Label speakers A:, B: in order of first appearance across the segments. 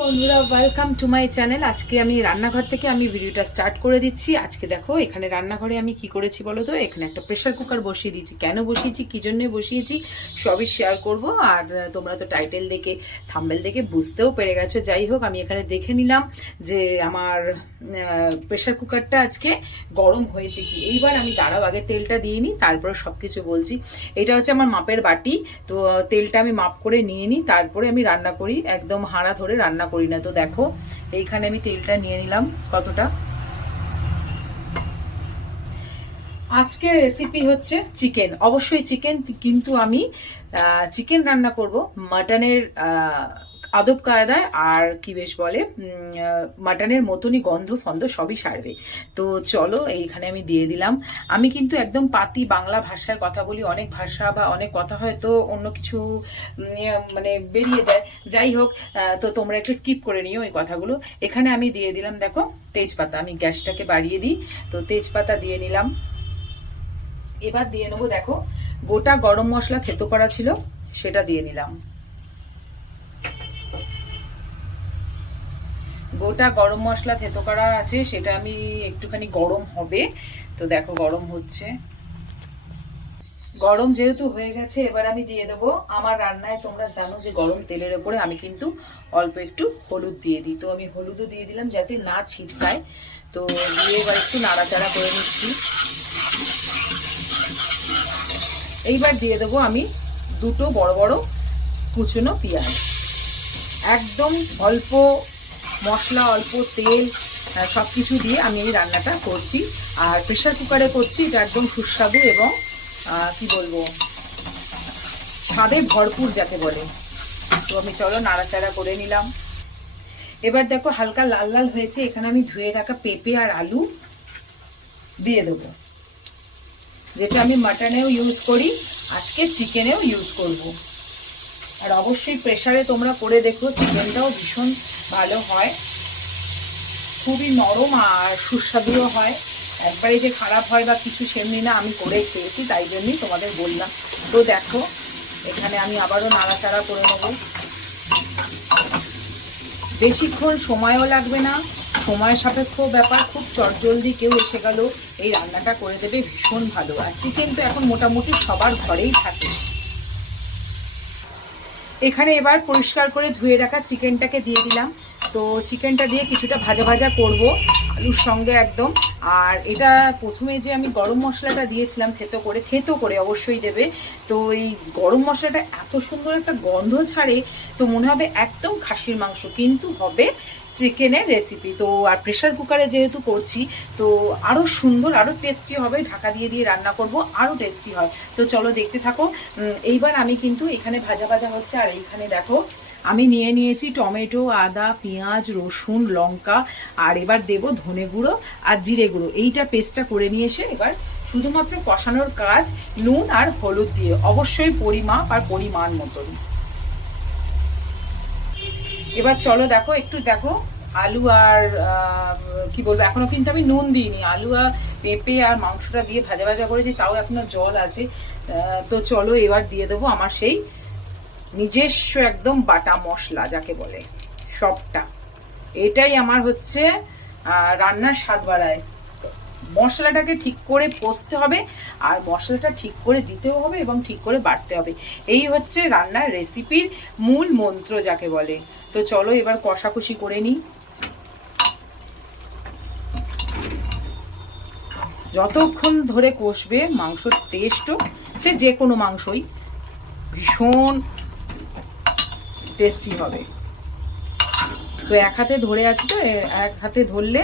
A: বন্ধুরা welcome to my channel আজকে আমি রান্নাঘর থেকে আমি ভিডিওটা স্টার্ট করে দিচ্ছি। আজকে দেখো, এখানে রান্নাঘরে আমি কি করেছি বলো তো? এখানে একটা প্রেশার কুকার বসিয়ে দিয়েছি। কেন বসিয়েছি? কি জন্য বসিয়েছি? সবই শেয়ার করব। আর তোমরা তো টাইটেল দেখে থাম্বেল দেখে বুঝতেও পেরে গেছো। যাই হোক, আমি এখানে দেখে নিলাম যে আমার প্রেশার কুকারটা আজকে গরম হয়েছে কি। এইবার আমি দাঁড়াও, আগে তেলটা দিয়ে নিই, তারপরে সব কিছু বলছি। এটা হচ্ছে আমার মাপের বাটি। তো, তেলটা আমি মাপ করে নিয়ে নিই, তারপরে আমি রান্না করি। একদম হাঁড়া ধরে রান্না করি না। তো দেখো, এইখানে আমি তেলটা নিয়ে নিলাম। কতটা? আজকের রেসিপি হচ্ছে চিকেন অবশ্যই চিকেন কিন্তু আমি চিকেন রান্না করব। মাটনের আদব কায়দায় আর কি বেশ বলে মাটনের মতনই গন্ধ ফন্ধ সবই সারবে। তো চলো এইখানে আমি দিয়ে দিলাম। আমি কিন্তু একদম পাতি বাংলা ভাষায় কথা বলি অনেক ভাষা বা অনেক কথা হয়তো অন্য কিছু ইয়ে, মানে বেরিয়ে যায়। যাই হোক তো তোমরা একটু স্কিপ করে নিও এই কথাগুলো। এখানে আমি দিয়ে দিলাম দেখো তেজপাতা। আমি গ্যাসটাকে বাড়িয়ে দিই। তো তেজপাতা দিয়ে নিলাম। এবার দিয়ে নেব দেখো গোটা গরম মশলা থেতো করা ছিল সেটা দিয়ে নিলাম। গোটা গরম মশলা থেতো করা আছে, সেটা আমি একটুখানি গরম হবে। তো দেখো গরম হচ্ছে। গরম যেহেতু হয়ে গেছে, এবার আমি দিয়ে দেবো। আমার রান্নায় তোমরা জানো যে গরম তেলের ওপরে আমি কিন্তু অল্প একটু হলুদ দিয়ে দিই। তো আমি হলুদও দিয়ে দিলাম যাতে না ছিটকায়। তো দিয়ে এবার একটু নাড়াচাড়া করে নিচ্ছি। এইবার দিয়ে দেবো আমি দুটো বড় বড় কুচনো পেঁয়াজ। একদম অল্প মশলা, অল্প তেল সব কিছু দিয়ে আমি এই রান্নাটা করছি। আর প্রেশার কুকারে করছি, এটা একদম সুস্বাদু এবং কি বলব, স্বাদে ভরপুর যাকে বলে। তো আমি চলো নাড়াচাড়া করে নিলাম। এবার দেখো হালকা লাল লাল হয়েছে, এখানে আমি ধুয়ে রাখা পেঁপে আর আলু দিয়ে দেবো। যেটা আমি মাটনেও ইউজ করি, আজকে চিকেনেও ইউজ করব। আর অবশ্যই প্রেশারে তোমরা করে দেখো, চিকেনটাও ভীষণ ভালো হয়। খুবই নরম আর সুস্বাদুও হয়। একবারে যে খারাপ হয় বা কিছু সেমনি না, আমি করে খেয়েছি, তাই জন্যই তোমাদের বললাম। তো দেখো, এখানে আমি আবারও নাড়াচাড়া করে নেব। বেশিক্ষণ সময়ও লাগবে না, সময় সাপেক্ষ ব্যাপার, খুব চটজলদি কেউ এসে গেল এই রান্নাটা করে দেবে ভীষণ ভালো। আর চিকেন তো এখন মোটামুটি সবার ঘরেই থাকে। এখানে এবার পরিষ্কার করে ধুয়ে রাখা চিকেনটাকে দিয়ে দিলাম। তো চিকেনটা দিয়ে কিছুটা ভাজা ভাজা করব, আলুর সঙ্গে একদম। আর এটা প্রথমে যে আমি গরম মশলাটা দিয়েছিলাম থেতো করে থেতো করে অবশ্যই দেবে। তো এই গরম মশলাটা এত সুন্দর একটা গন্ধ ছাড়ে, তো মনে হবে একদম খাসির মাংস, কিন্তু হবে চিকেনের রেসিপি তো আর প্রেশার কুকারে যেহেতু করছি, তো আরও সুন্দর আরও টেস্টি হবে। ঢাকা দিয়ে দিয়ে রান্না করব আরও টেস্টি হয়। তো চলো দেখতে থাকো। এইবার আমি কিন্তু এখানে ভাজা ভাজা হচ্ছে, আর এইখানে দেখো, আমি নিয়ে নিয়েছি টমেটো, আদা, পেঁয়াজ, রসুন, লঙ্কা, আর এবার দেব ধনে গুঁড়ো আর জিরে গুঁড়ো। এইটা পেস্টটা করে নিয়ে এসে এবার শুধুমাত্র কষানোর কাজ, নুন আর হলুদ দিয়ে, অবশ্যই পরিমাপ আর পরিমাণ মতন। এবার চলো দেখো, একটু দেখো। আলু আর কি বলব, এখনও কিন্তু আমি নুন দিইনি। আলু আর পেঁপে আর মাংসটা দিয়ে ভাজা ভাজা করেছি, তাও এখনও জল আছে। তো চলো এবার দিয়ে দেবো আমার সেই নিজস্ব একদম বাটা মশলা, যাকে বলে, সবটা। এটাই আমার হচ্ছে রান্নার স্বাদ বাড়ায়। মশলাটাকে ঠিক করে কষতে হবে, আর মশলাটা ঠিক করে দিতেও হবে এবং ঠিক করে বাড়তে হবে। এই হচ্ছে রান্নার রেসিপির মূল মন্ত্র যাকে বলে। তো চলো এবার কষাকষি করে নিই। যতক্ষণ ধরে কষবে, মাংসর টেস্টও সে যে কোনো মাংসই ভীষণ টেস্টি হবে। তো এক হাতে ধরে আছি তো এক হাতে ধরলে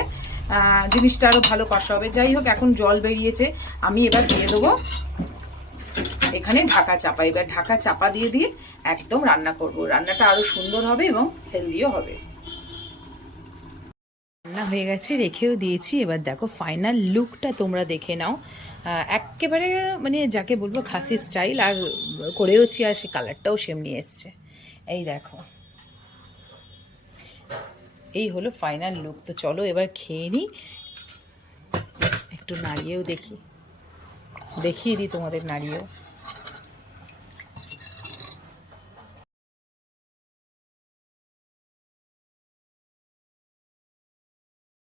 A: জিনিসটা আরও ভালো কষা হবে। যাই হোক, এখন জল বেরিয়েছে। আমি এবার দিয়ে দেবো এখানে ঢাকা চাপা। এবার ঢাকা চাপা দিয়ে দিয়ে একদম রান্না করব। রান্নাটা আরও সুন্দর হবে এবং হেলদিও হবে। রান্না হয়ে গেছে, রেখেও দিয়েছি। এবার দেখো ফাইনাল লুকটা তোমরা দেখে নাও। একেবারে মানে যাকে বলব খাসি স্টাইল আর করেওছি আর সে কালারটাও সেম নিয়ে এসছে। এই দেখো। এই হলো ফাইনাল লুক তো চলো এবার খেয়ে নিই একটু নাড়িয়েও দেখি। দেখিয়ে দিই তোমাদের নাড়িয়েও।